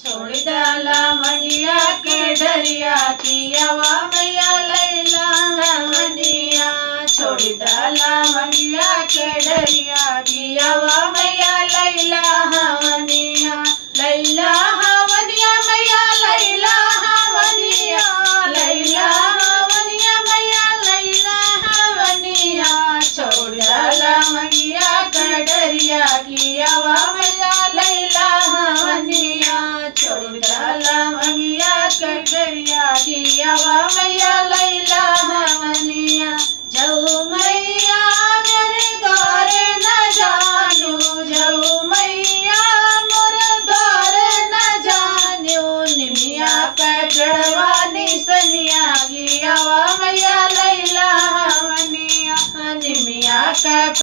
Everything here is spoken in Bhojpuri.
छोड़ डाला मंगिया के डरिया कियावा मैया लैला हवनिया। छोड़ डाला मंगिया के डरिया कियावा